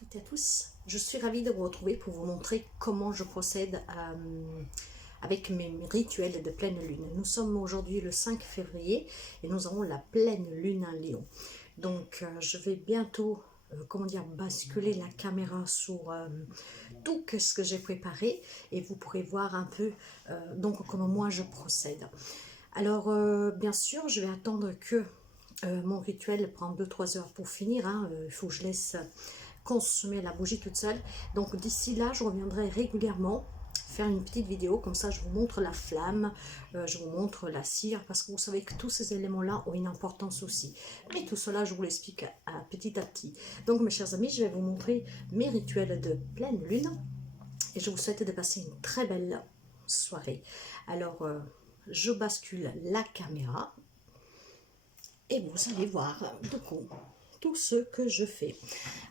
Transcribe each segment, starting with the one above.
toutes et à tous, je suis ravie de vous retrouver pour vous montrer comment je procède avec mes rituels de pleine lune. Nous sommes aujourd'hui le 5 février et nous avons la pleine lune en Lion. Donc je vais bientôt basculer la caméra sur tout ce que j'ai préparé et vous pourrez voir un peu donc comment moi je procède. Alors bien sûr je vais attendre que mon rituel prend 2-3 heures pour finir, il faut que je laisse consumer la bougie toute seule. Donc d'ici là je reviendrai régulièrement faire une petite vidéo, comme ça je vous montre la flamme, je vous montre la cire, parce que vous savez que tous ces éléments là ont une importance aussi, mais tout cela je vous l'explique petit à petit. Donc mes chers amis, je vais vous montrer mes rituels de pleine lune et je vous souhaite de passer une très belle soirée. Alors je bascule la caméra et vous allez voir du coup tout ce que je fais.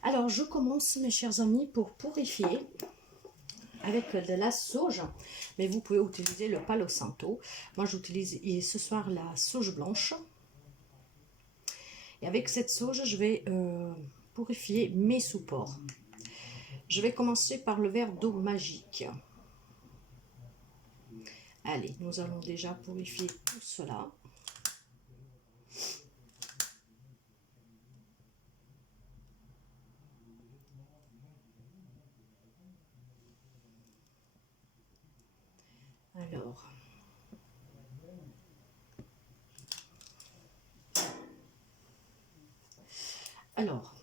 Alors je commence mes chers amis pour purifier avec de la sauge, mais vous pouvez utiliser le Palo Santo. Moi j'utilise ce soir la sauge blanche et avec cette sauge je vais purifier mes supports. Je vais commencer par le verre d'eau magique. Allez, nous allons déjà purifier tout cela. Alors,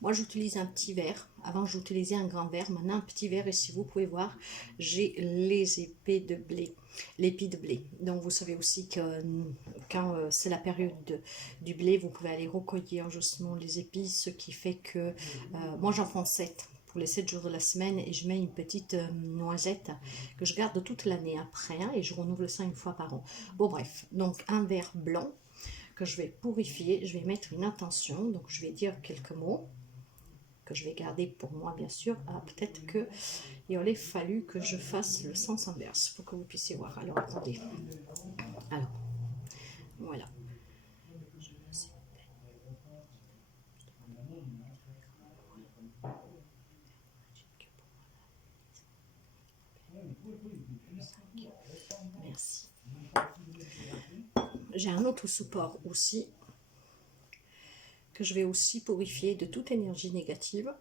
moi j'utilise un petit verre. Avant j'utilisais un grand verre, maintenant un petit verre. Et si vous pouvez voir, j'ai les épis de blé, l'épi de blé. Donc vous savez aussi que quand c'est la période du blé, vous pouvez aller recueillir justement les épis, ce qui fait que moi j'en prends 7 pour les 7 jours de la semaine et je mets une petite noisette que je garde toute l'année après, et je renouvelle ça une fois par an. Bon bref, donc un verre blanc que je vais purifier. Je vais mettre une intention, donc je vais dire quelques mots que je vais garder pour moi bien sûr. Peut-être que il aurait fallu que je fasse le sens inverse pour que vous puissiez voir. Alors attendez, alors voilà. Merci. J'ai un autre support aussi que je vais aussi purifier de toute énergie négative.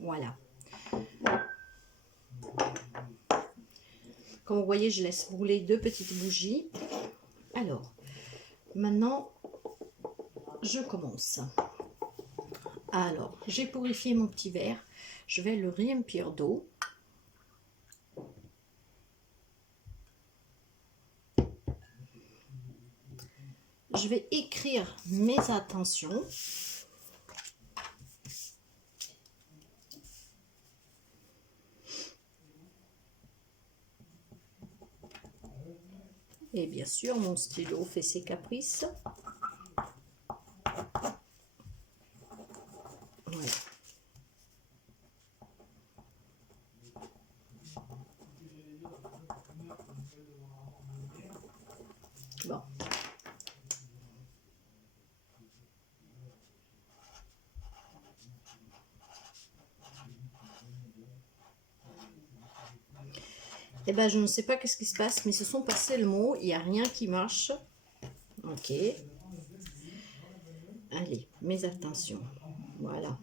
Voilà. Comme vous voyez, je laisse brûler 2 petites bougies. Alors, maintenant, je commence. Alors, j'ai purifié mon petit verre. Je vais le remplir d'eau. Je vais écrire mes intentions. Et bien sûr, mon stylo fait ses caprices. Voilà. Bon. Eh ben, je ne sais pas qu'est-ce qui se passe, mais se sont passés le mot. Il n'y a rien qui marche. Ok. Allez, mes intentions. Voilà.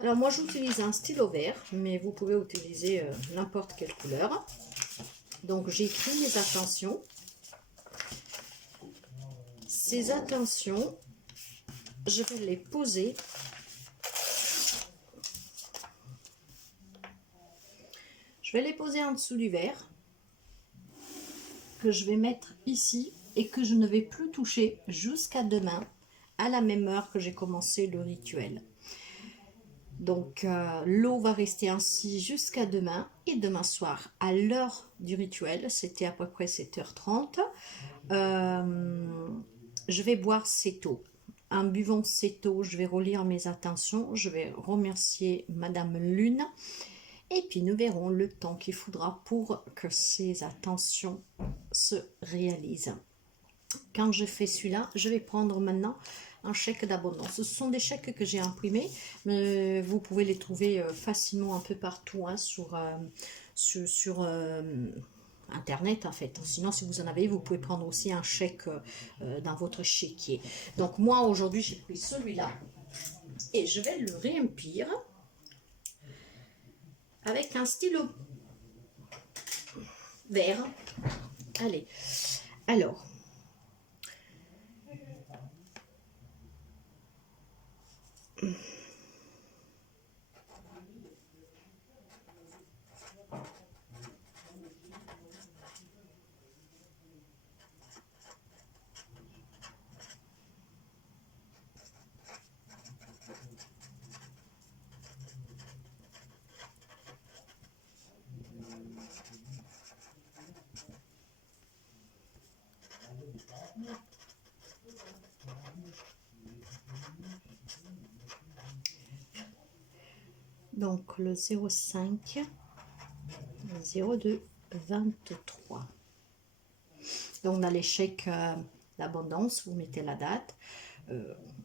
Alors moi j'utilise un stylo vert, mais vous pouvez utiliser n'importe quelle couleur. Donc j'ai écrit mes intentions. Ces intentions, je vais les poser. Je vais les poser en dessous du verre que je vais mettre ici et que je ne vais plus toucher jusqu'à demain à la même heure que j'ai commencé le rituel. Donc l'eau va rester ainsi jusqu'à demain et demain soir à l'heure du rituel, c'était à peu près 7h30, je vais boire cette eau. En buvant cette eau, je vais relire mes intentions, je vais remercier Madame Lune et puis nous verrons le temps qu'il faudra pour que ces intentions se réalisent. Quand je fais celui-là, je vais prendre maintenant un chèque d'abondance. Ce sont des chèques que j'ai imprimés, mais vous pouvez les trouver facilement un peu partout hein, sur Internet en fait. Sinon, si vous en avez, vous pouvez prendre aussi un chèque dans votre chéquier. Donc moi, aujourd'hui, j'ai pris celui-là et je vais le remplir avec un stylo vert. Allez, alors... Donc le 05 02 23. Donc dans l'échec d'abondance, vous mettez la date.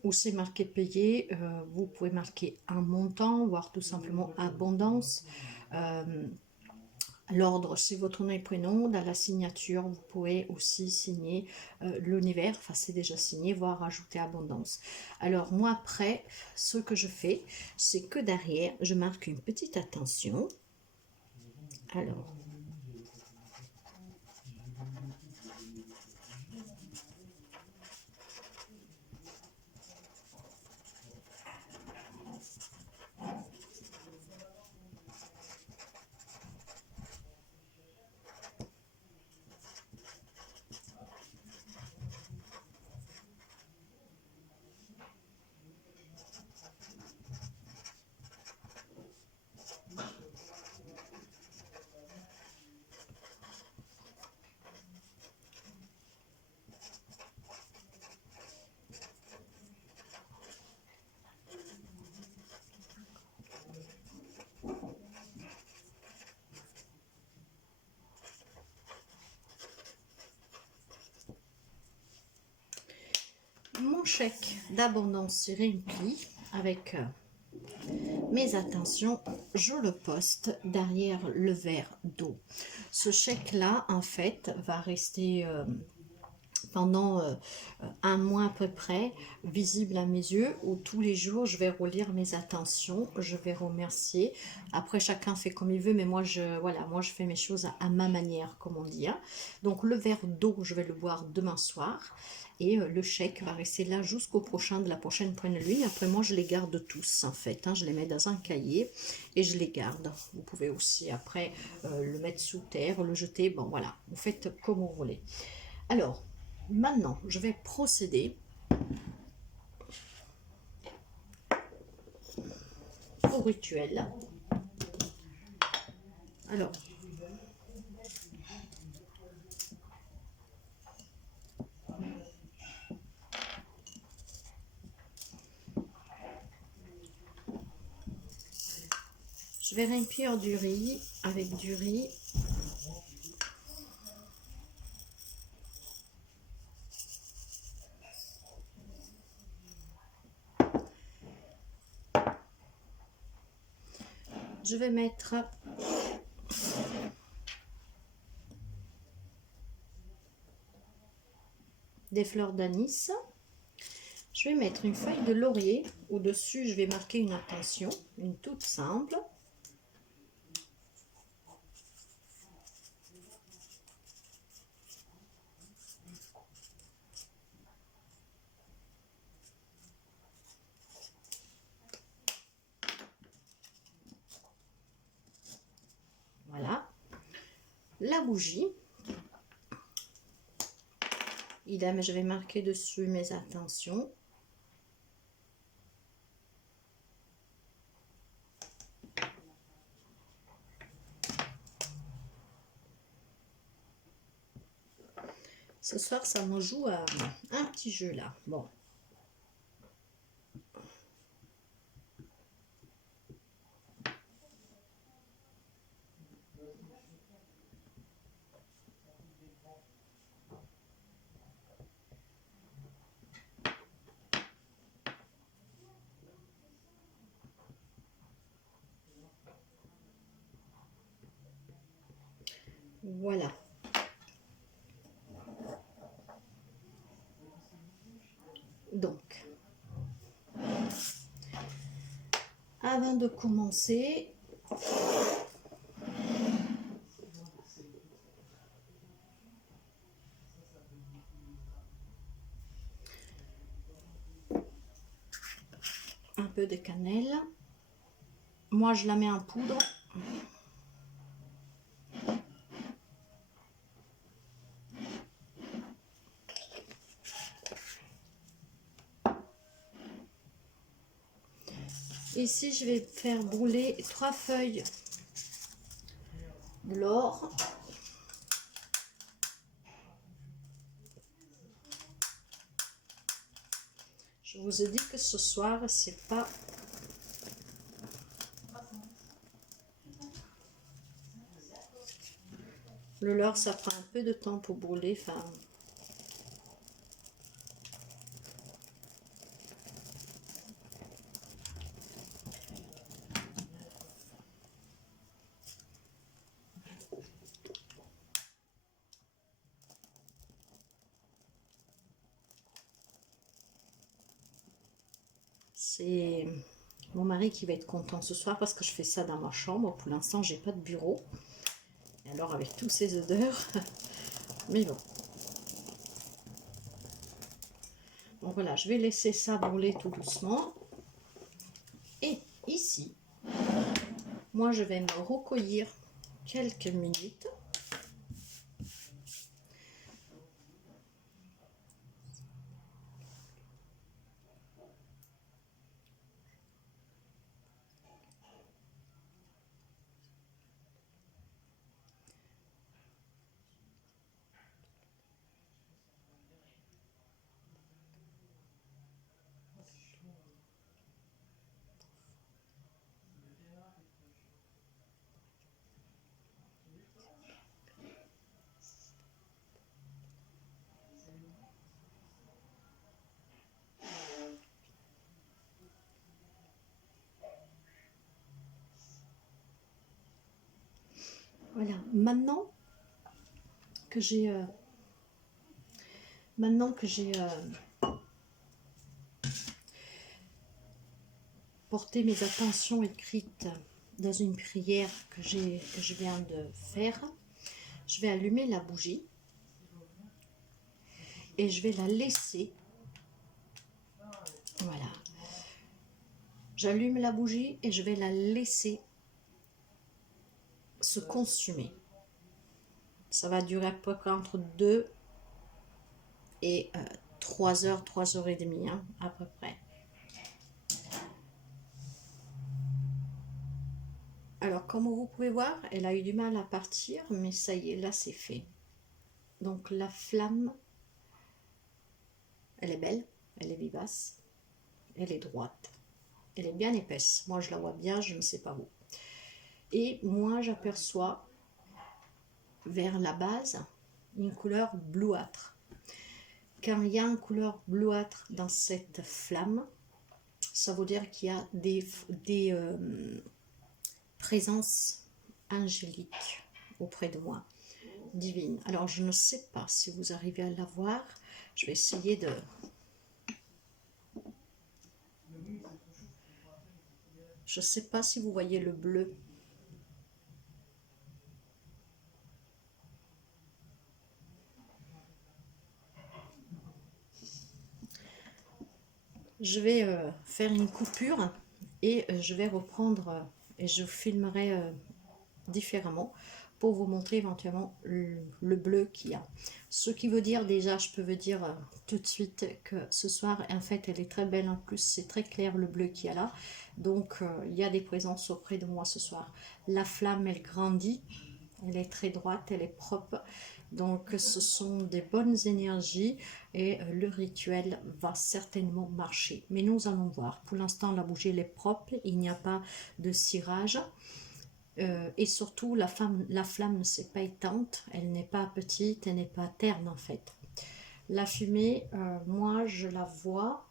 Où c'est marqué payé, vous pouvez marquer un montant, voire tout simplement abondance. L'ordre, c'est votre nom et prénom. Dans la signature, vous pouvez aussi signer l'univers, enfin c'est déjà signé, voire rajouter abondance. Alors moi après, ce que je fais, c'est que derrière, je marque une petite attention. Alors, mon chèque d'abondance est rempli avec mes intentions, je le poste derrière le verre d'eau. Ce chèque-là, en fait, va rester pendant un mois à peu près, visible à mes yeux, où tous les jours, je vais relire mes intentions, je vais remercier. Après, chacun fait comme il veut, mais moi, voilà, moi, je fais mes choses à ma manière, comme on dit. Hein. Donc, le verre d'eau, je vais le boire demain soir. Et le chèque va rester là jusqu'au prochain de la prochaine pleine lune. Après, moi, je les garde tous, en fait. Hein. Je les mets dans un cahier et je les garde. Vous pouvez aussi, après, le mettre sous terre, le jeter. Bon, voilà. Vous faites comme vous voulez. Alors, maintenant, je vais procéder au rituel. Alors, je vais remplir du riz avec du riz. Je vais mettre des fleurs d'anis. Je vais mettre une feuille de laurier. Au-dessus, je vais marquer une intention, une toute simple. la bougie. Idem, je vais marquer dessus mes intentions. Ce soir, ça me joue à un petit jeu là. Bon. Voilà. Donc, avant de commencer, un peu de cannelle. Moi, je la mets en poudre. Ici, je vais faire brûler 3 feuilles de l'or. Je vous ai dit que ce soir, c'est pas... Le leurre, ça prend un peu de temps pour brûler. Enfin... C'est mon mari qui va être content ce soir parce que je fais ça dans ma chambre. Pour l'instant, j'ai pas de bureau. Et alors, avec tous ces odeurs... Mais bon. Donc voilà, je vais laisser ça brûler tout doucement. Et ici, moi, je vais me recueillir quelques minutes. Voilà, maintenant que j'ai porté mes attentions écrites dans une prière que je viens de faire, je vais allumer la bougie et je vais la laisser. Voilà. J'allume la bougie et je vais la laisser se consumer. Ça va durer à peu près entre 2 et 3 heures, 3 heures et demie, hein, à peu près. Alors, comme vous pouvez voir, elle a eu du mal à partir, mais ça y est, là c'est fait. Donc la flamme, elle est belle, elle est vivace, elle est droite, elle est bien épaisse. Moi je la vois bien, je ne sais pas vous. Et moi j'aperçois vers la base une couleur bleuâtre. Quand il y a une couleur bleuâtre dans cette flamme, ça veut dire qu'il y a des présences angéliques auprès de moi, divines. Alors je ne sais pas si vous arrivez à la voir. Je vais essayer de... Je ne sais pas si vous voyez le bleu. Je vais faire une coupure et je vais reprendre et je filmerai différemment pour vous montrer éventuellement le bleu qu'il y a. Ce qui veut dire déjà, je peux vous dire tout de suite que ce soir, en fait, elle est très belle. En plus, c'est très clair le bleu qu'il y a là. Donc, il y a des présences auprès de moi ce soir. La flamme, elle grandit. Elle est très droite, elle est propre. Donc, ce sont des bonnes énergies et le rituel va certainement marcher. Mais nous allons voir. Pour l'instant, la bougie elle est propre. Il n'y a pas de cirage. Et surtout, la flamme ne s'est pas éteinte. Elle n'est pas petite, elle n'est pas terne en fait. La fumée, moi, je la vois.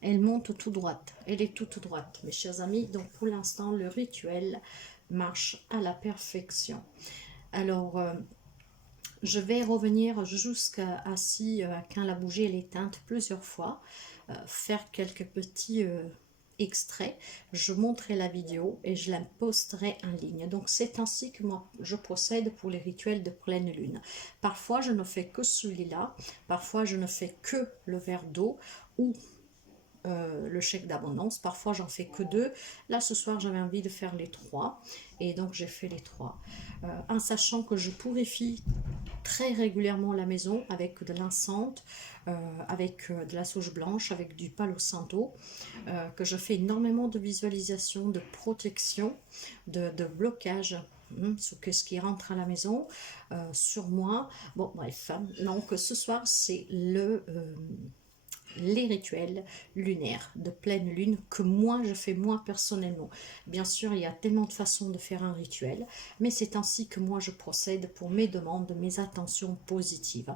Elle monte tout droite. Elle est toute droite, mes chers amis. Donc, pour l'instant, le rituel marche à la perfection. Alors, je vais revenir jusqu'à quand la bougie elle est éteinte plusieurs fois, faire quelques petits extraits. Je montrerai la vidéo et je la posterai en ligne. Donc, c'est ainsi que moi, je procède pour les rituels de pleine lune. Parfois, je ne fais que celui-là. Parfois, je ne fais que le verre d'eau ou le chèque d'abondance. Parfois j'en fais que 2. Là ce soir j'avais envie de faire les 3 et donc j'ai fait les 3 en sachant que je purifie très régulièrement la maison avec de l'encens, avec de la sauge blanche, avec du palo santo, que je fais énormément de visualisation, de protection, de blocage sur ce qui rentre à la maison, sur moi. Bon bref, donc ce soir c'est les rituels lunaires de pleine lune que moi je fais moi personnellement. Bien sûr il y a tellement de façons de faire un rituel, mais c'est ainsi que moi je procède pour mes demandes, mes attentions positives.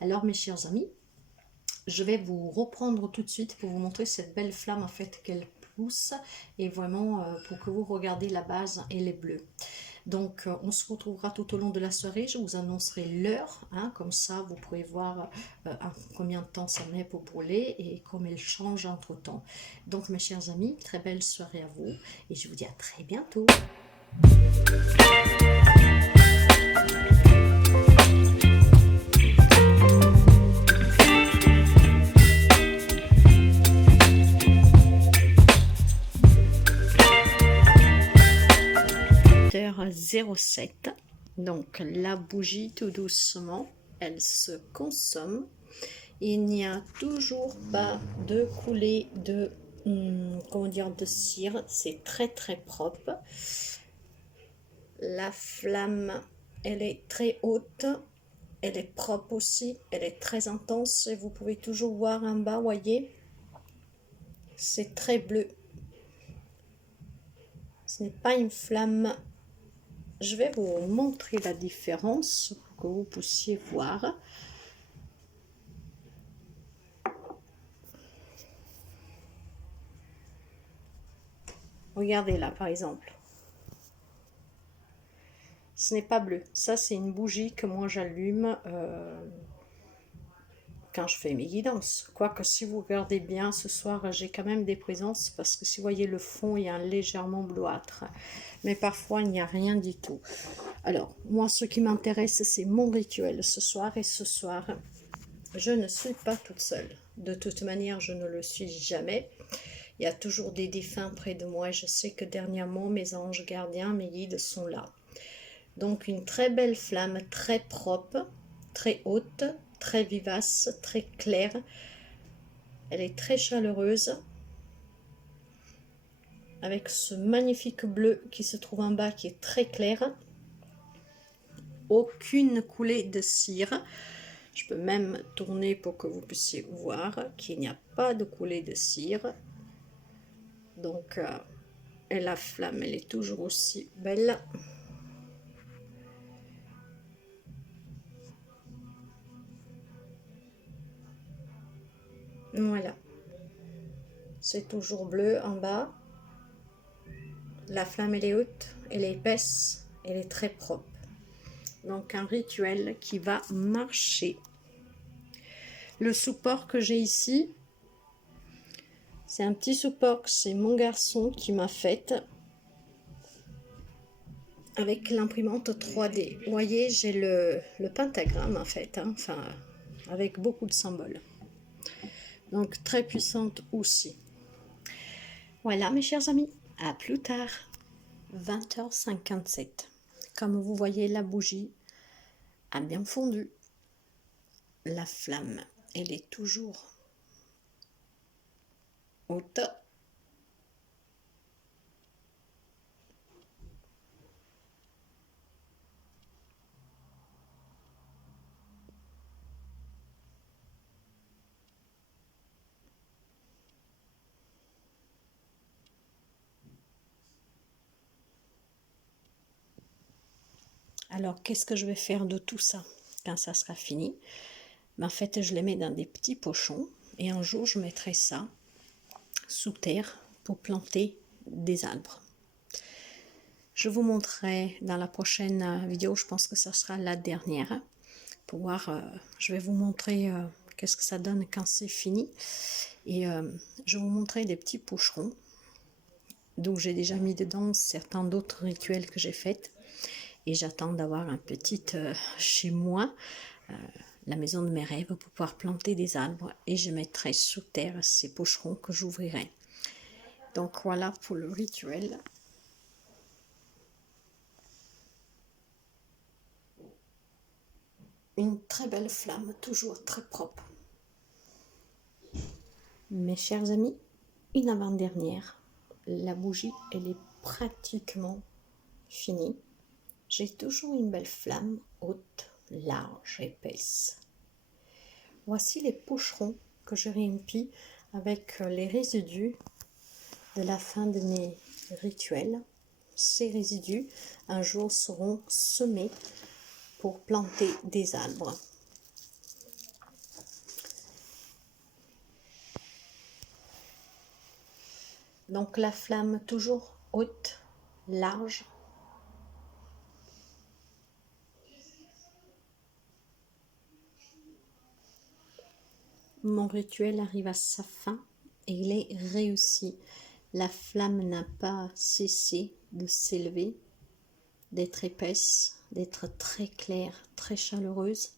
Alors mes chers amis, je vais vous reprendre tout de suite pour vous montrer cette belle flamme en fait qu'elle pousse et vraiment pour que vous regardez la base elle est bleue. Donc, on se retrouvera tout au long de la soirée. Je vous annoncerai l'heure, comme ça vous pourrez voir combien de temps ça met pour brûler et comme elle change entre temps. Donc, mes chers amis, très belle soirée à vous et je vous dis à très bientôt. 07. Donc la bougie tout doucement elle se consomme. Il n'y a toujours pas de coulée de comment dire de cire, c'est très très propre. La flamme elle est très haute, elle est propre aussi, elle est très intense et vous pouvez toujours voir en bas, voyez, c'est très bleu. Ce n'est pas une flamme. Je vais vous montrer la différence pour que vous puissiez voir. Regardez là par exemple. Ce n'est pas bleu. Ça c'est une bougie que moi j'allume quand je fais mes guidances. Quoique si vous regardez bien ce soir j'ai quand même des présences parce que si vous voyez le fond il y a un légèrement bleuâtre. Mais parfois il n'y a rien du tout. Alors moi ce qui m'intéresse c'est mon rituel ce soir et ce soir je ne suis pas toute seule. De toute manière je ne le suis jamais. Il y a toujours des défunts près de moi et je sais que dernièrement mes anges gardiens, mes guides sont là. Donc une très belle flamme, très propre, très haute, très vivace, très claire. Elle est très chaleureuse. Avec ce magnifique bleu qui se trouve en bas qui est très clair. Aucune coulée de cire. Je peux même tourner pour que vous puissiez voir qu'il n'y a pas de coulée de cire. Donc, et la flamme, elle est toujours aussi belle. Voilà. C'est toujours bleu en bas. La flamme, elle est haute, elle est épaisse, elle est très propre. Donc, un rituel qui va marcher. Le support que j'ai ici, c'est un petit support que c'est mon garçon qui m'a fait avec l'imprimante 3D. Vous voyez, j'ai le pentagramme en fait, enfin, avec beaucoup de symboles. Donc, très puissante aussi. Voilà, mes chers amis, à plus tard. 20h57. Comme vous voyez, la bougie a bien fondu. La flamme, elle est toujours au top. Alors, qu'est-ce que je vais faire de tout ça quand ça sera fini? En fait, je les mets dans des petits pochons et un jour, je mettrai ça sous terre pour planter des arbres. Je vous montrerai dans la prochaine vidéo, je pense que ça sera la dernière, pour voir, je vais vous montrer qu'est-ce que ça donne quand c'est fini. Et je vais vous montrer des petits pocherons, donc j'ai déjà mis dedans certains d'autres rituels que j'ai faits. Et j'attends d'avoir un petit chez moi, la maison de mes rêves, pour pouvoir planter des arbres. Et je mettrai sous terre ces pocherons que j'ouvrirai. Donc voilà pour le rituel. Une très belle flamme, toujours très propre. Mes chers amis, une avant-dernière. La bougie, elle est pratiquement finie. J'ai toujours une belle flamme haute, large, épaisse. Voici les pocherons que je remplis avec les résidus de la fin de mes rituels. Ces résidus, un jour, seront semés pour planter des arbres. Donc la flamme toujours haute, large. Mon rituel arrive à sa fin et il est réussi. La flamme n'a pas cessé de s'élever, d'être épaisse, d'être très claire, très chaleureuse,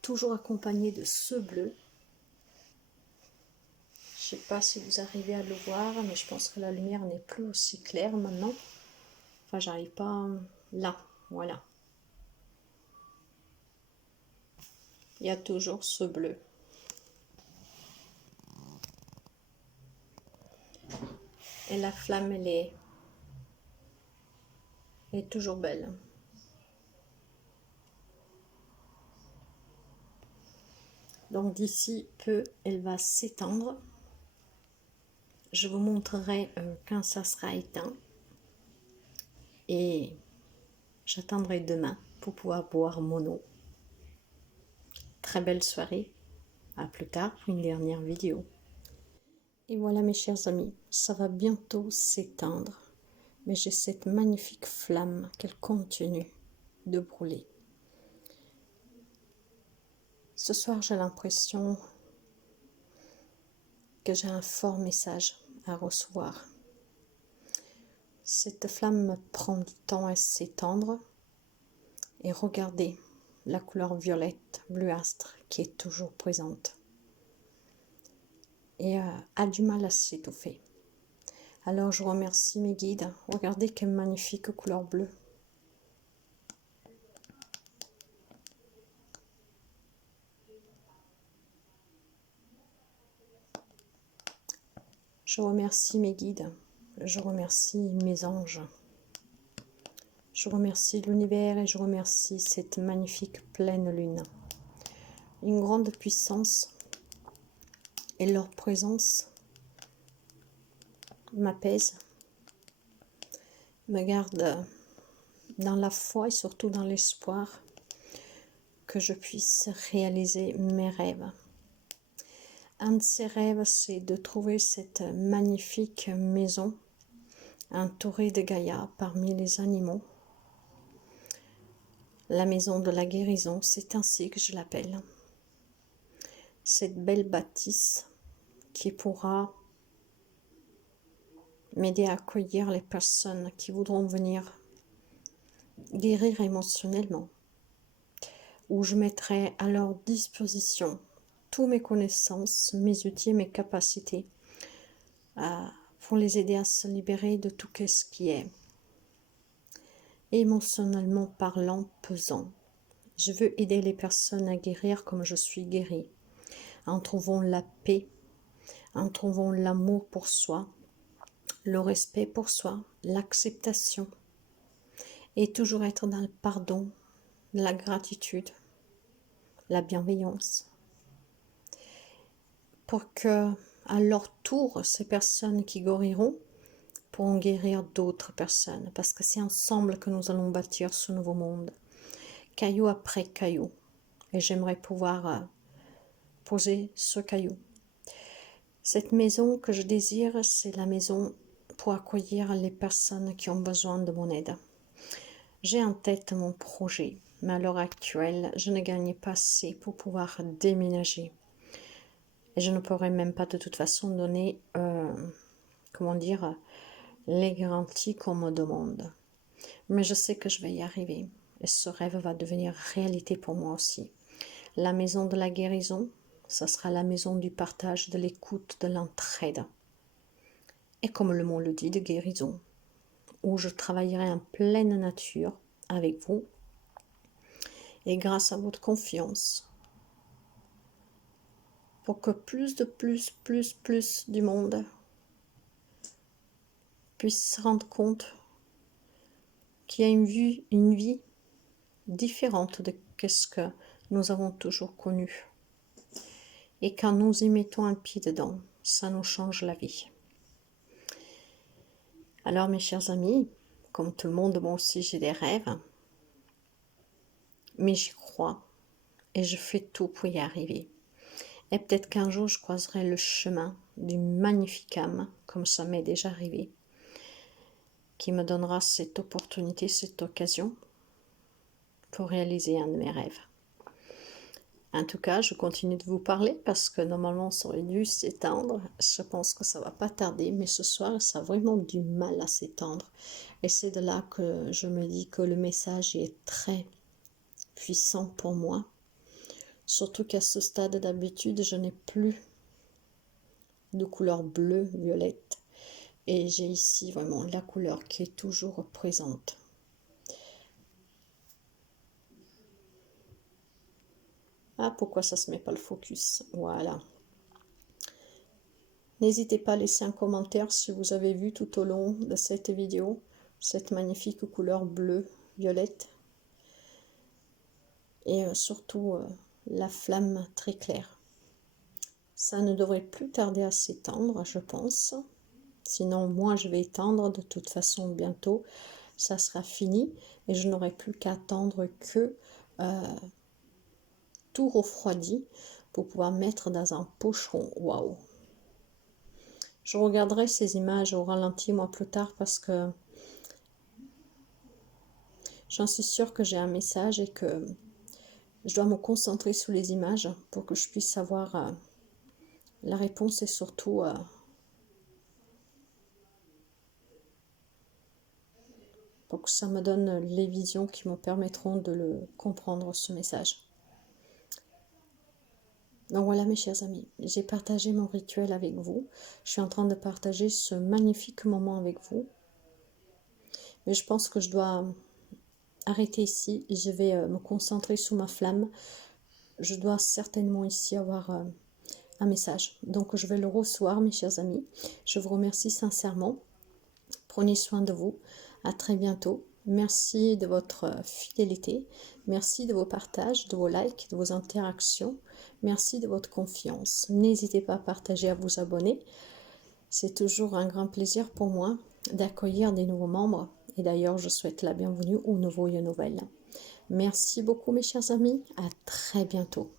toujours accompagnée de ce bleu. Je ne sais pas si vous arrivez à le voir, mais je pense que la lumière n'est plus aussi claire maintenant. Enfin, j'arrive pas là, voilà. Il y a toujours ce bleu. Et la flamme, elle est toujours belle. Donc d'ici peu, elle va s'étendre. Je vous montrerai quand ça sera éteint. Et j'attendrai demain pour pouvoir boire mon eau. Très belle soirée. À plus tard pour une dernière vidéo. Et voilà mes chers amis, ça va bientôt s'éteindre. Mais j'ai cette magnifique flamme qu'elle continue de brûler. Ce soir, j'ai l'impression que j'ai un fort message à recevoir. Cette flamme prend du temps à s'étendre. Et regardez la couleur violette, bleuâtre qui est toujours présente. Et a du mal à s'étouffer. Alors je remercie mes guides. Regardez quelle magnifique couleur bleue. Je remercie mes guides. Je remercie mes anges. Je remercie l'univers et je remercie cette magnifique pleine lune. Une grande puissance et leur présence m'apaise, me garde dans la foi et surtout dans l'espoir que je puisse réaliser mes rêves. Un de ces rêves, c'est de trouver cette magnifique maison entourée de Gaïa parmi les animaux. La maison de la guérison, c'est ainsi que je l'appelle. Cette belle bâtisse qui pourra m'aider à accueillir les personnes qui voudront venir guérir émotionnellement, où je mettrai à leur disposition toutes mes connaissances, mes outils, mes capacités pour les aider à se libérer de tout ce qui est émotionnellement parlant, pesant. Je veux aider les personnes à guérir comme je suis guérie, en trouvant la paix, en trouvant l'amour pour soi, le respect pour soi, l'acceptation, et toujours être dans le pardon, la gratitude, la bienveillance, pour que, à leur tour, ces personnes qui guériront pourront guérir d'autres personnes, parce que c'est ensemble que nous allons bâtir ce nouveau monde, caillou après caillou, et j'aimerais pouvoir poser ce caillou. Cette maison que je désire, c'est la maison pour accueillir les personnes qui ont besoin de mon aide. J'ai en tête mon projet, mais à l'heure actuelle, je ne gagne pas assez pour pouvoir déménager. Et je ne pourrais même pas de toute façon donner, les garanties qu'on me demande. Mais je sais que je vais y arriver. Et ce rêve va devenir réalité pour moi aussi. La maison de la guérison, ça sera la maison du partage, de l'écoute, de l'entraide. Et comme le mot le dit, de guérison, où je travaillerai en pleine nature avec vous. Et grâce à votre confiance, pour que plus du monde puisse se rendre compte qu'il y a une vie différente de ce que nous avons toujours connu. Et quand nous y mettons un pied dedans, ça nous change la vie. Alors mes chers amis, comme tout le monde, moi aussi j'ai des rêves, mais j'y crois et je fais tout pour y arriver. Et peut-être qu'un jour je croiserai le chemin d'une magnifique âme, comme ça m'est déjà arrivé, qui me donnera cette opportunité, cette occasion pour réaliser un de mes rêves. En tout cas, je continue de vous parler parce que normalement ça aurait dû s'étendre. Je pense que ça va pas tarder, mais ce soir ça a vraiment du mal à s'étendre. Et c'est de là que je me dis que le message est très puissant pour moi. Surtout qu'à ce stade d'habitude, je n'ai plus de couleur bleue, violette. Et j'ai ici vraiment la couleur qui est toujours présente. Ah, pourquoi ça se met pas le focus? Voilà. N'hésitez pas à laisser un commentaire si vous avez vu tout au long de cette vidéo cette magnifique couleur bleue, violette. Et surtout la flamme très claire. Ça ne devrait plus tarder à s'étendre, je pense. Sinon, moi, je vais étendre de toute façon bientôt. Ça sera fini et je n'aurai plus qu'à attendre que tout refroidi pour pouvoir mettre dans un pocheron. Waouh! Je regarderai ces images au ralenti moi plus tard parce que j'en suis sûre que j'ai un message et que je dois me concentrer sur les images pour que je puisse avoir la réponse et surtout pour que ça me donne les visions qui me permettront de le comprendre, ce message. Donc voilà mes chers amis, j'ai partagé mon rituel avec vous. Je suis en train de partager ce magnifique moment avec vous. Mais je pense que je dois arrêter ici. Je vais me concentrer sur ma flamme. Je dois certainement ici avoir un message. Donc je vais le recevoir mes chers amis. Je vous remercie sincèrement. Prenez soin de vous. À très bientôt. Merci de votre fidélité. Merci de vos partages, de vos likes, de vos interactions. Merci de votre confiance. N'hésitez pas à partager, à vous abonner. C'est toujours un grand plaisir pour moi d'accueillir des nouveaux membres. Et d'ailleurs, je souhaite la bienvenue aux nouveaux et aux nouvelles. Merci beaucoup mes chers amis. À très bientôt.